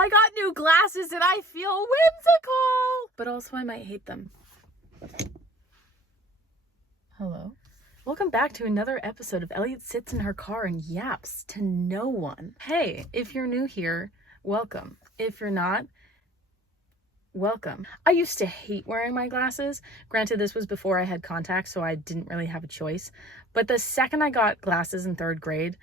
I got new glasses and I feel whimsical, but also I might hate them. Hello. Welcome back to another episode of Elliot Sits in Her Car and Yaps to No One. Hey, if you're new here, welcome. If you're not, welcome. I used to hate wearing my glasses. Granted, this was before I had contacts, so I didn't really have a choice. But the second I got glasses in 3rd grade,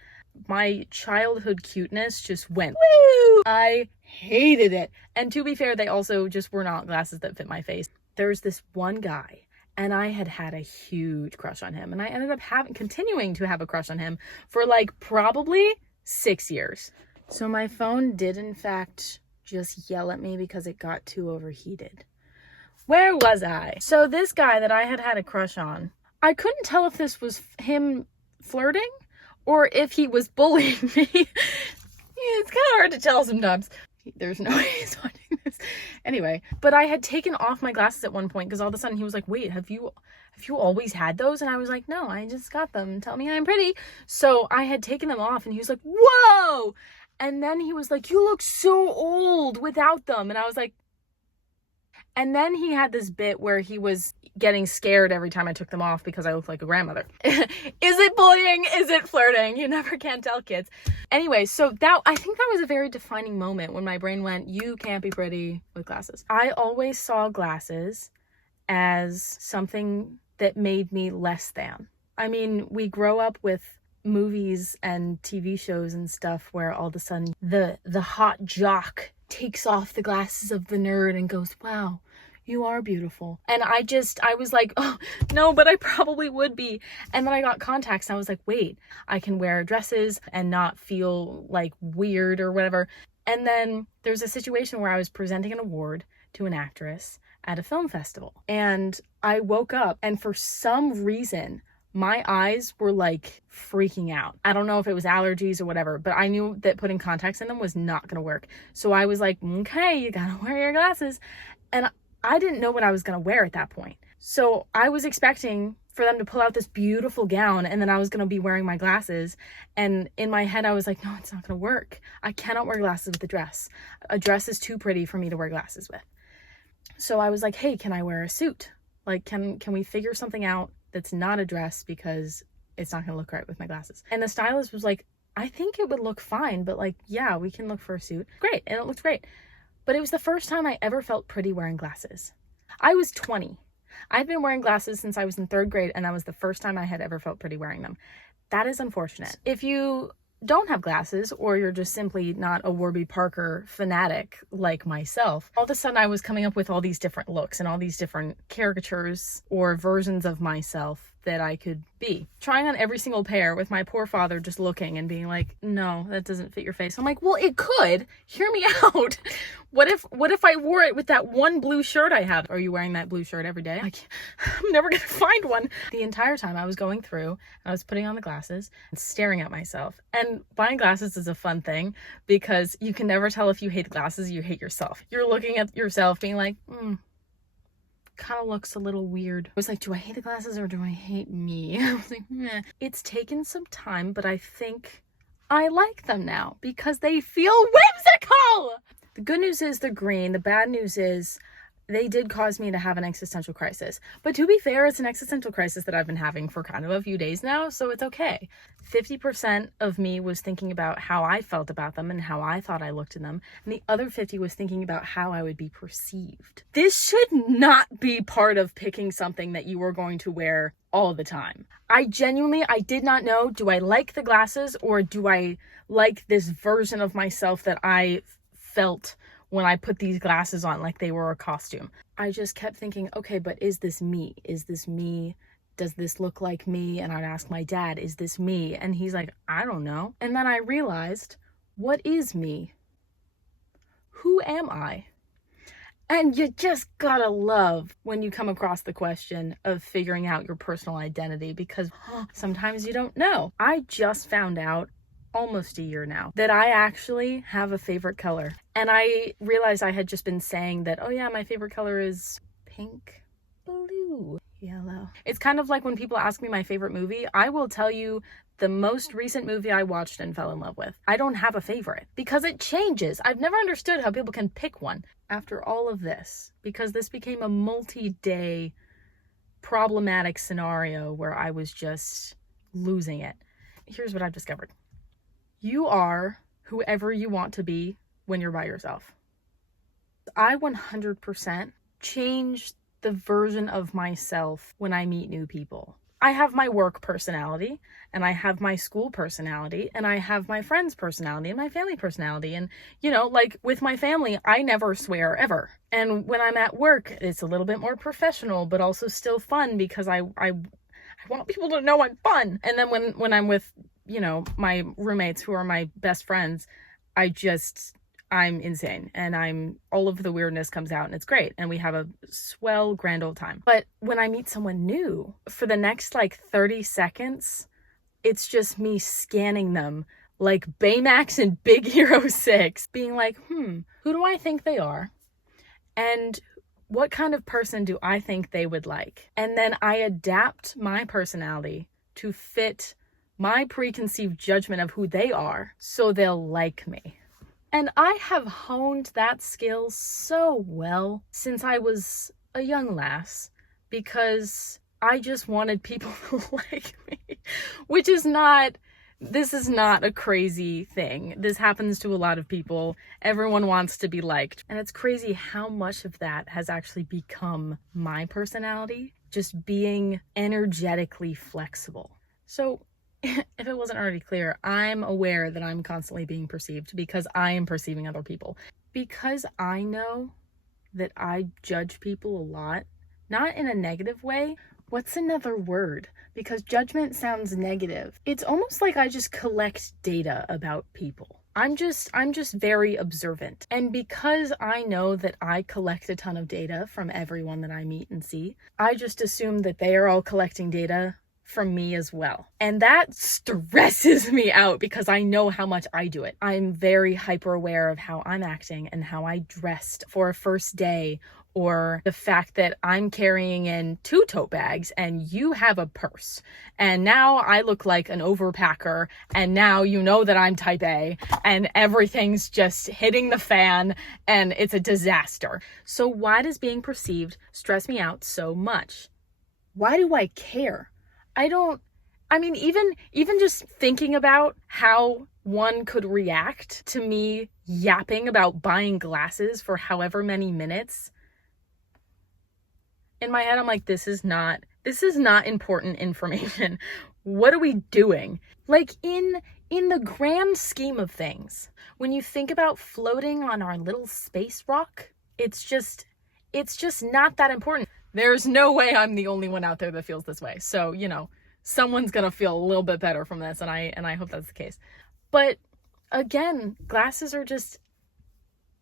my childhood cuteness just went, woo! I hated it. And to be fair, they also just were not glasses that fit my face. There's this one guy, and I had a huge crush on him. And I ended up continuing to have a crush on him for like probably 6 years. So my phone did in fact just yell at me because it got too overheated. Where was I? So this guy that I had a crush on, I couldn't tell if this was him flirting or if he was bullying me. It's kind of hard to tell sometimes. There's no way he's watching this. Anyway, but I had taken off my glasses at one point because all of a sudden he was like, wait, have you always had those? And I was like, no, I just got them. Tell me I'm pretty. So I had taken them off and he was like, whoa! And then he was like, you look so old without them. And I was like, and then he had this bit where he was getting scared every time I took them off because I looked like a grandmother. Is it bullying? Is it flirting? You never can tell, kids. Anyway, so I think that was a very defining moment when my brain went, you can't be pretty with glasses. I always saw glasses as something that made me less than. I mean, we grow up with movies and TV shows and stuff where all of a sudden the hot jock takes off the glasses of the nerd and goes, wow, you are beautiful. And I was like, oh, no, but I probably would be. And then I got contacts and I was like, wait, I can wear dresses and not feel like weird or whatever. And then there's a situation where I was presenting an award to an actress at a film festival. And I woke up and for some reason, my eyes were like freaking out. I don't know if it was allergies or whatever, but I knew that putting contacts in them was not going to work. So I was like, okay, you got to wear your glasses. And I didn't know what I was going to wear at that point. So I was expecting for them to pull out this beautiful gown and then I was going to be wearing my glasses. And in my head, I was like, no, it's not going to work. I cannot wear glasses with a dress. A dress is too pretty for me to wear glasses with. So I was like, hey, can I wear a suit? Like, can we figure something out that's not a dress because it's not going to look right with my glasses? And the stylist was like, I think it would look fine, but like, yeah, we can look for a suit. Great. And it looked great. But it was the first time I ever felt pretty wearing glasses. I was 20. I've been wearing glasses since I was in 3rd grade, and that was the first time I had ever felt pretty wearing them. That is unfortunate. If you don't have glasses, or you're just simply not a Warby Parker fanatic like myself, all of a sudden I was coming up with all these different looks and all these different caricatures or versions of myself that I could be. Trying on every single pair with my poor father just looking and being like, no, that doesn't fit your face. I'm like, well, it could. Hear me out. What if I wore it with that one blue shirt I have? Are you wearing that blue shirt every day? I'm never gonna find one. The entire time I was going through, I was putting on the glasses and staring at myself. And buying glasses is a fun thing because you can never tell if you hate glasses, you hate yourself. You're looking at yourself being like, kind of looks a little weird. I was like, do I hate the glasses or do I hate me? I was like, meh. It's taken some time, but I think I like them now because they feel whimsical. The good news is they're green. The bad news is they did cause me to have an existential crisis. But to be fair, it's an existential crisis that I've been having for kind of a few days now, so it's okay. 50% of me was thinking about how I felt about them and how I thought I looked in them, and the other 50 was thinking about how I would be perceived. This should not be part of picking something that you are going to wear all the time. I did not know, do I like the glasses or do I like this version of myself that I felt when I put these glasses on like they were a costume? I just kept thinking, okay, but is this me? Is this me? Does this look like me? And I'd ask my dad, is this me? And he's like, I don't know. And then I realized, what is me? Who am I? And you just gotta love when you come across the question of figuring out your personal identity because sometimes you don't know. I just found out almost a year now that I actually have a favorite color. And I realized I had just been saying that, oh yeah, my favorite color is pink blue, yellow. It's kind of like when people ask me my favorite movie, I will tell you the most recent movie I watched and fell in love with. I don't have a favorite because it changes. I've never understood how people can pick one. After all of this, because this became a multi-day problematic scenario where I was just losing it, here's what I've discovered. You are whoever you want to be when you're by yourself. I 100% change the version of myself when I meet new people. I have my work personality, and I have my school personality, and I have my friends' personality and my family personality. And, you know, like with my family, I never swear ever. And when I'm at work, it's a little bit more professional, but also still fun because I want people to know I'm fun. And then when I'm with, you know, my roommates who are my best friends, I'm insane, and all of the weirdness comes out, and it's great, and we have a swell grand old time. But when I meet someone new, for the next like 30 seconds, it's just me scanning them like Baymax in Big Hero 6, being like, who do I think they are? And what kind of person do I think they would like? And then I adapt my personality to fit my preconceived judgment of who they are so they'll like me. And I have honed that skill so well since I was a young lass, because I just wanted people to like me, which is this is not a crazy thing. This happens to a lot of people. Everyone wants to be liked. And it's crazy how much of that has actually become my personality, just being energetically flexible. So if it wasn't already clear, I'm aware that I'm constantly being perceived because I am perceiving other people. Because I know that I judge people a lot, not in a negative way. What's another word? Because judgment sounds negative. It's almost like I just collect data about people. I'm just very observant. And because I know that I collect a ton of data from everyone that I meet and see, I just assume that they are all collecting data from me as well. And that stresses me out because I know how much I do it. I'm very hyper aware of how I'm acting and how I dressed for a first day, or the fact that I'm carrying in 2 tote bags and you have a purse. And now I look like an overpacker, and now you know that I'm type A, and everything's just hitting the fan and it's a disaster. So why does being perceived stress me out so much? Why do I care? Even just thinking about how one could react to me yapping about buying glasses for however many minutes, in my head, I'm like, this is not important information. What are we doing? Like in the grand scheme of things, when you think about floating on our little space rock, it's just not that important. There's no way I'm the only one out there that feels this way. So, you know, someone's gonna feel a little bit better from this, and I hope that's the case. But again, glasses are just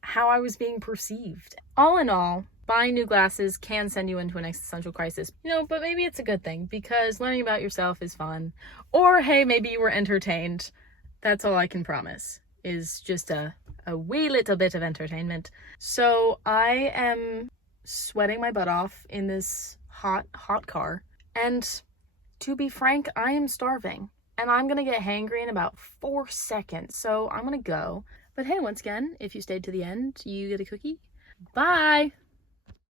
how I was being perceived. All in all, buying new glasses can send you into an existential crisis, you know, but maybe it's a good thing because learning about yourself is fun. Or hey, maybe you were entertained. That's all I can promise, is just a wee little bit of entertainment. So I am sweating my butt off in this hot car, and to be frank, I am starving, and I'm gonna get hangry in about 4 seconds, so I'm gonna go. But hey, once again, if you stayed to the end, you get a cookie. Bye!